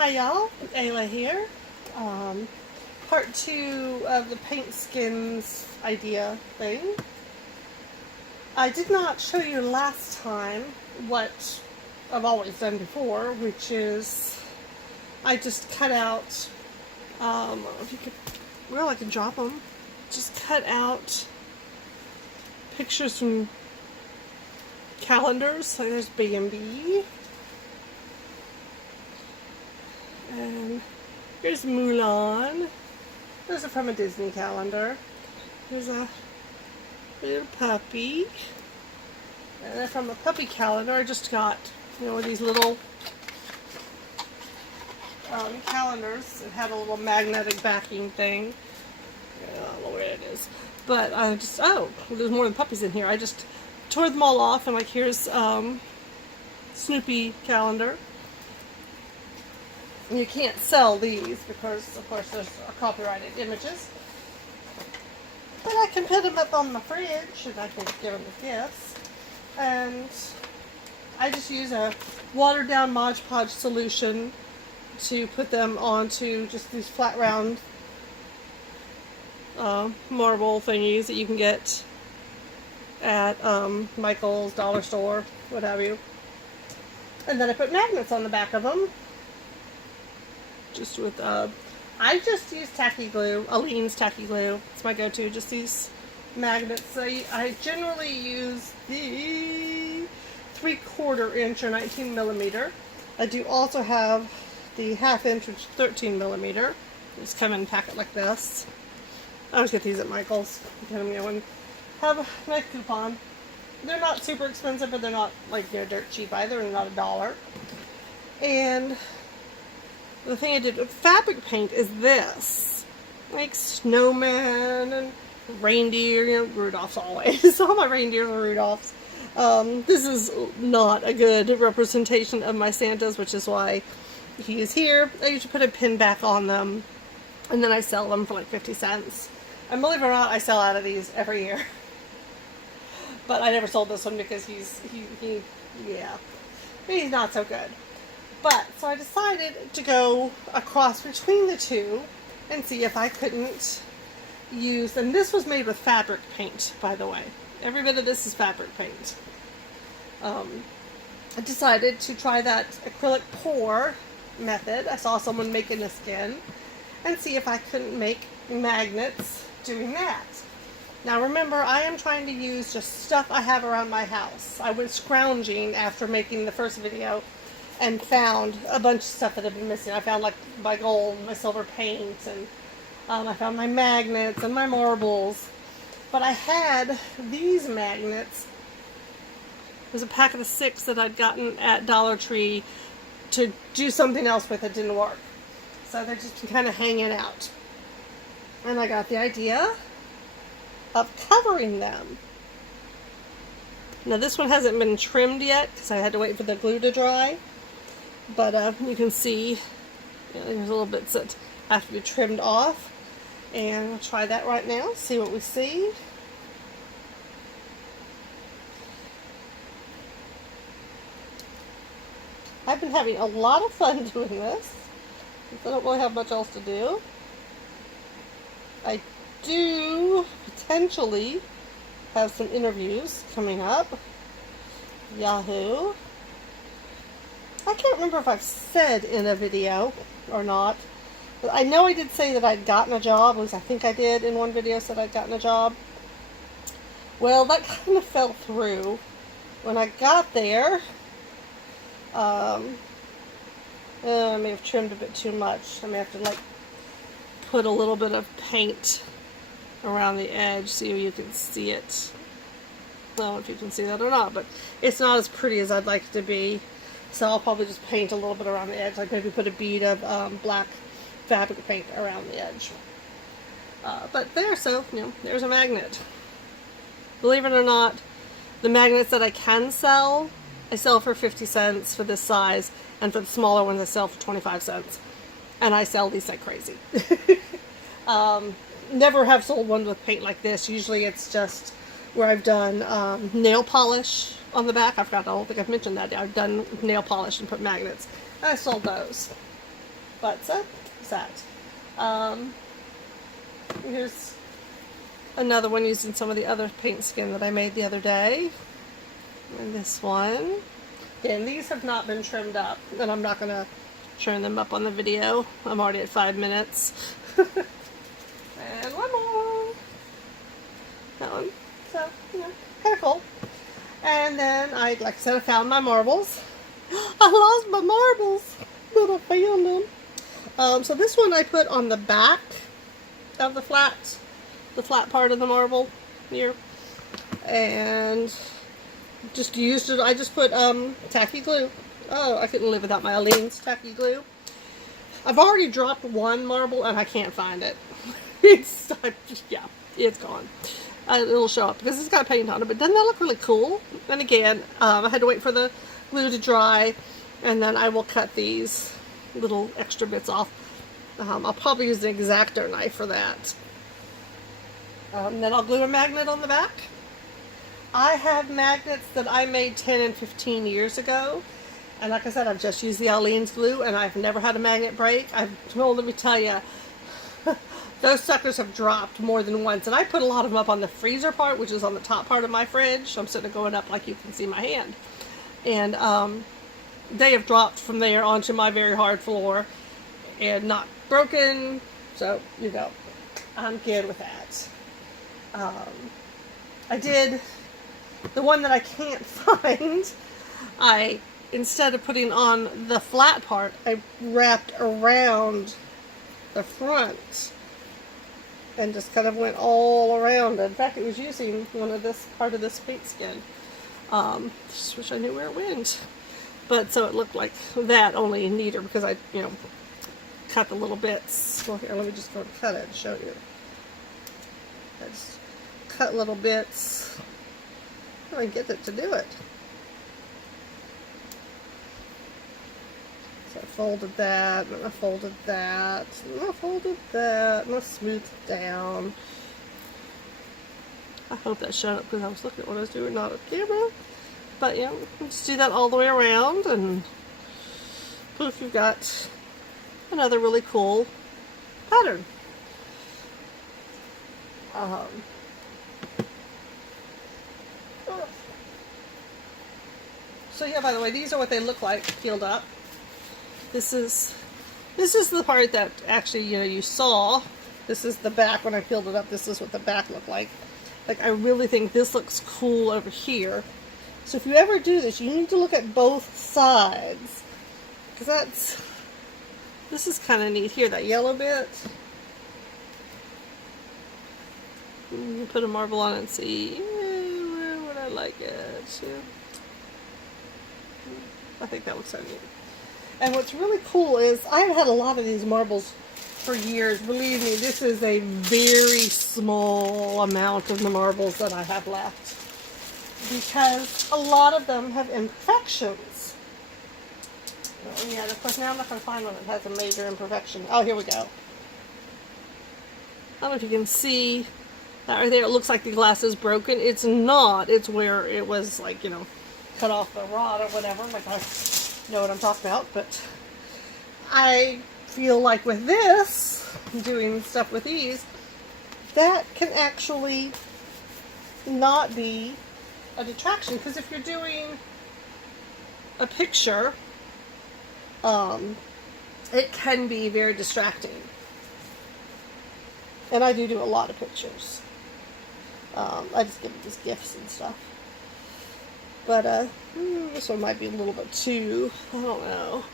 Hi y'all, Ayla here. Part 2 of the paint skins idea thing. I did not show you last time what I've always done before, which is I just cut out, if you could, well, I can drop them. Just cut out pictures from calendars. So there's B&B. And here's Mulan. Those are from a Disney calendar. There's a little puppy. And then from a puppy calendar, I just got, these little calendars. It had a little magnetic backing thing. I don't know where it is. But I just, there's more than puppies in here. I just tore them all off, and like here's Snoopy calendar. You can't sell these because, of course, there's copyrighted images. But I can put them up on my fridge and I can give them as gifts. And I just use a watered down Mod Podge solution to put them onto just these flat round marble thingies that you can get at Michael's, Dollar Store, what have you. And then I put magnets on the back of them. Just with, I just use tacky glue, Aleene's tacky glue. It's my go-to, just these magnets. I generally use the 3/4 inch or 19 millimeter. I do also have the 1/2 inch, which is 13 millimeter. Just come in a packet like this. I always get these at Michael's. Get them, and have a nice coupon. They're not super expensive, but they're not like dirt cheap either, and not $1. And the thing I did with fabric paint is this, like snowman and reindeer, Rudolph's always. All my reindeers are Rudolph's. This is not a good representation of my Santas, which is why he is here. I usually put a pin back on them, and then I sell them for like 50 cents. And believe it or not, I sell out of these every year. But I never sold this one because he's not so good. But, so I decided to go across between the two and see if I couldn't use, and this was made with fabric paint, by the way. Every bit of this is fabric paint. I decided to try that acrylic pour method. I saw someone making a skin, and see if I couldn't make magnets doing that. Now remember, I am trying to use just stuff I have around my house. I went scrounging after making the first video and found a bunch of stuff that had been missing. I found like my gold, my silver paint, and I found my magnets and my marbles. But I had these magnets. There's a packet of 6 that I'd gotten at Dollar Tree to do something else with. It didn't work. So they're just kind of hanging out. And I got the idea of covering them. Now this one hasn't been trimmed yet because I had to wait for the glue to dry. But you can see there's little bits that have to be trimmed off. And I'll try that right now, see what we see. I've been having a lot of fun doing this. I don't really have much else to do. I do potentially have some interviews coming up. Yahoo! I can't remember if I've said in a video or not, but I know I did say that I'd gotten a job. At least I think I did in one video, said I'd gotten a job. Well, that kind of fell through. When I got there, I may have trimmed a bit too much. I may have to like put a little bit of paint around the edge, see if you can see it. I don't know if you can see that or not, but it's not as pretty as I'd like it to be. So I'll probably just paint a little bit around the edge, like maybe put a bead of black fabric paint around the edge. But there, so, there's a magnet. Believe it or not, the magnets that I can sell, I sell for 50 cents for this size, and for the smaller ones I sell for 25 cents. And I sell these like crazy. Never have sold one with paint like this. Usually it's just where I've done nail polish on the back. I don't think I've mentioned that. I've done nail polish and put magnets. And I sold those. But so, there's that. Here's another one using some of the other paint skin that I made the other day. And this one. Again, these have not been trimmed up, and I'm not going to turn them up on the video. I'm already at 5 minutes. And one more. That one. So, you know, kind of cool. And then like I said, I found my marbles. I lost my marbles, but I found them. So this one I put on the back of the flat part of the marble here, and just used it. I just put tacky glue. Oh, I couldn't live without my Aleene's tacky glue. I've already dropped one marble and I can't find it. Yeah, it's gone. It'll show up because it's got paint on it, but doesn't that look really cool? And again, I had to wait for the glue to dry, and then I will cut these little extra bits off. I'll probably use an X-Acto knife for that. Then I'll glue a magnet on the back. I have magnets that I made 10 and 15 years ago, and like I said, I've just used the Aleene's glue, and I've never had a magnet break. Well, let me tell you, those suckers have dropped more than once, and I put a lot of them up on the freezer part, which is on the top part of my fridge. I'm sitting going up like you can see my hand, and they have dropped from there onto my very hard floor and not broken. So you know, I'm good with that. I did the one that I can't find. Instead of putting on the flat part, I wrapped around the front and just kind of went all around. In fact, it was using one of this part of this paint skin. Just wish I knew where it went. But so it looked like that, only neater because I, you know, cut the little bits. Well, here, let me just go and cut it and show you. I just cut little bits. I get it to do it. So I folded that, and I folded that, and I folded that, and I smoothed it down. I hope that showed up because I was looking at what I was doing, not on camera. But yeah, just do that all the way around, and poof, you've got another really cool pattern. So yeah, by the way, these are what they look like peeled up. This is the part that actually, you know, you saw. This is the back when I peeled it up. This is what the back looked like. Like, I really think this looks cool over here. So if you ever do this, you need to look at both sides, because this is kind of neat here, that yellow bit. You put a marble on it and see, where would I like it? Yeah. I think that looks so neat. And what's really cool is I've had a lot of these marbles for years. Believe me, this is a very small amount of the marbles that I have left, because a lot of them have imperfections. Oh, yeah, of course, now I'm not going to find one that has a major imperfection. Oh, here we go. I don't know if you can see that right there. It looks like the glass is broken. It's not. It's where it was, like, you know, cut off the rod or whatever. Like, I know what I'm talking about, but I feel like with this, doing stuff with these, that can actually not be a detraction, because if you're doing a picture, it can be very distracting. And I do a lot of pictures. I just give these gifts and stuff. But this one might be a little bit too, I don't know.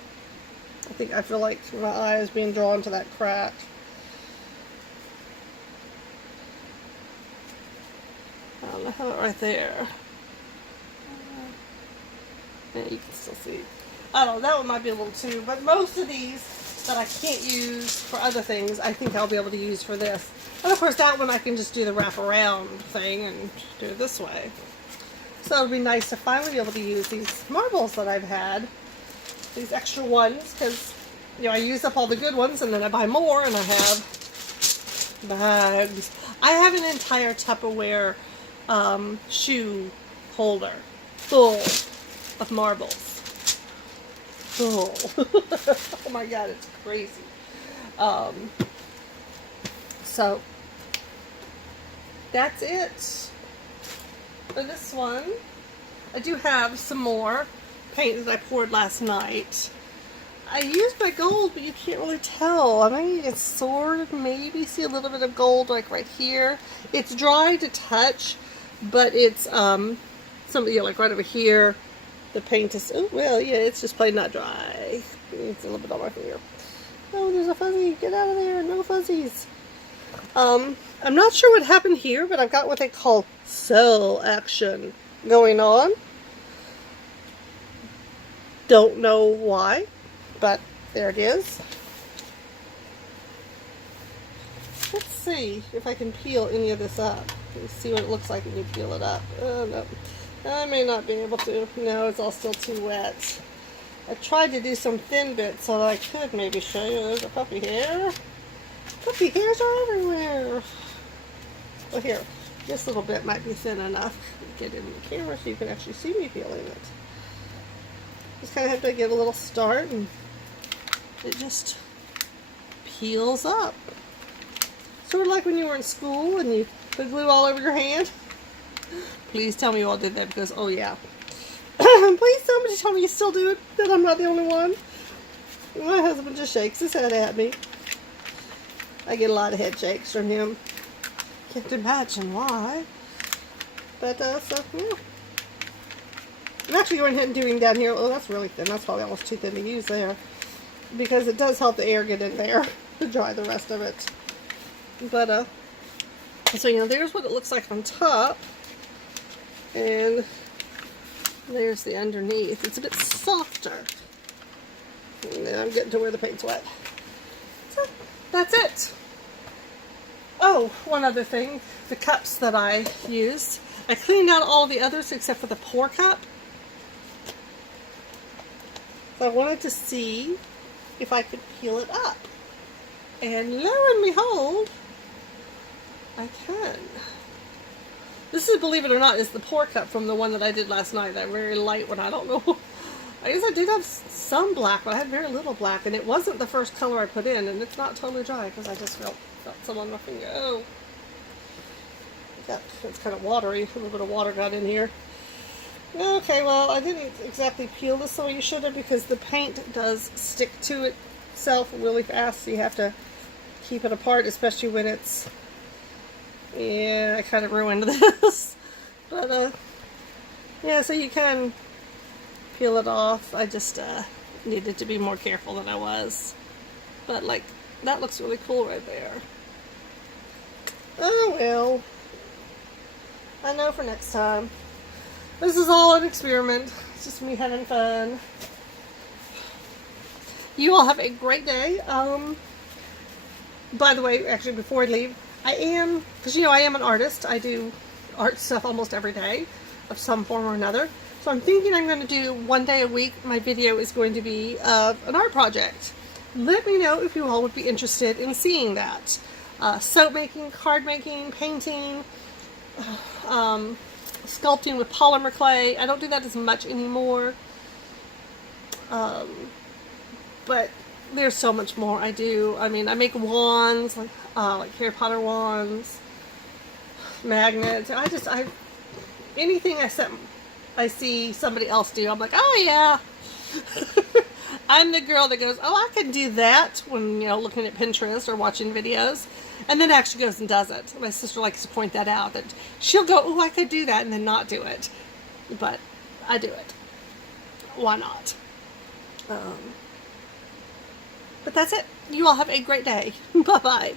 I feel like my eye is being drawn to that crack. I have it right there. Yeah, you can still see. I don't know, that one might be a little too, but most of these that I can't use for other things, I think I'll be able to use for this. And of course that one I can just do the wraparound thing and do it this way. So it would be nice to finally be able to use these marbles that I've had, these extra ones, because, you know, I use up all the good ones and then I buy more and I have bags. I have an entire Tupperware shoe holder full of marbles. full. Oh my god, it's crazy. So that's it for this one. I do have some more paint that I poured last night. I used my gold, but you can't really tell. I mean, you can sort of maybe see a little bit of gold like right here. It's dry to touch, but it's some, you know, like right over here. The paint is, oh well, yeah, it's just plain not dry. It's a little bit on my finger. Oh, there's a fuzzy. Get out of there. No fuzzies. I'm not sure what happened here, but I've got what they call cell action going on. Don't know why, but there it is. Let's see if I can peel any of this up. Let's see what it looks like when you peel it up. Oh, no. I may not be able to. No, it's all still too wet. I tried to do some thin bits so that I could maybe show you. There's a puppy hair. Puppy hairs are everywhere. Well, here, this little bit might be thin enough to get in the camera so you can actually see me peeling it. Just kind of have to give a little start and it just peels up. Sort of like when you were in school and you put glue all over your hand. Please tell me you all did that because, oh yeah. Please somebody tell me you still do it, that I'm not the only one. My husband just shakes his head at me. I get a lot of head shakes from him. Can't imagine why. But, so, yeah. I'm actually going ahead and doing down here. Oh, that's really thin. That's probably almost too thin to use there. Because it does help the air get in there to dry the rest of it. But, so, you know, there's what it looks like on top. And there's the underneath. It's a bit softer. And then I'm getting to where the paint's wet. So, that's it. Oh, one other thing. The cups that I used. I cleaned out all the others except for the pour cup. So I wanted to see if I could peel it up. And lo and behold, I can. This is, believe it or not, is the pour cup from the one that I did last night. That very light one. I don't know. I guess I did have some black, but I had very little black. And it wasn't the first color I put in. And it's not totally dry because I just felt some on my finger. Oh. It's kind of watery. A little bit of water got in here. Okay, well, I didn't exactly peel this the way you should have because the paint does stick to itself really fast. So you have to keep it apart, especially when it's... Yeah, I kind of ruined this. But, yeah, so you can peel it off. I just needed to be more careful than I was. But, like, that looks really cool right there. Oh, well. I know for next time. This is all an experiment. It's just me having fun. You all have a great day. By the way, actually, before I leave, I am, because you know I am an artist. I do art stuff almost every day of some form or another. So I'm thinking I'm going to do one day a week. My video is going to be of an art project. Let me know if you all would be interested in seeing that. Soap making, card making, painting, sculpting with polymer clay. I don't do that as much anymore. But there's so much more I do. I mean, I make wands, like Harry Potter wands, magnets. Anything I see somebody else do, I'm like, oh yeah. I'm the girl that goes, oh, I can do that when, you know, looking at Pinterest or watching videos, and then actually goes and does it. My sister likes to point that out, that she'll go, oh, I could do that, and then not do it. But I do it. Why not? But that's it. You all have a great day. Bye-bye.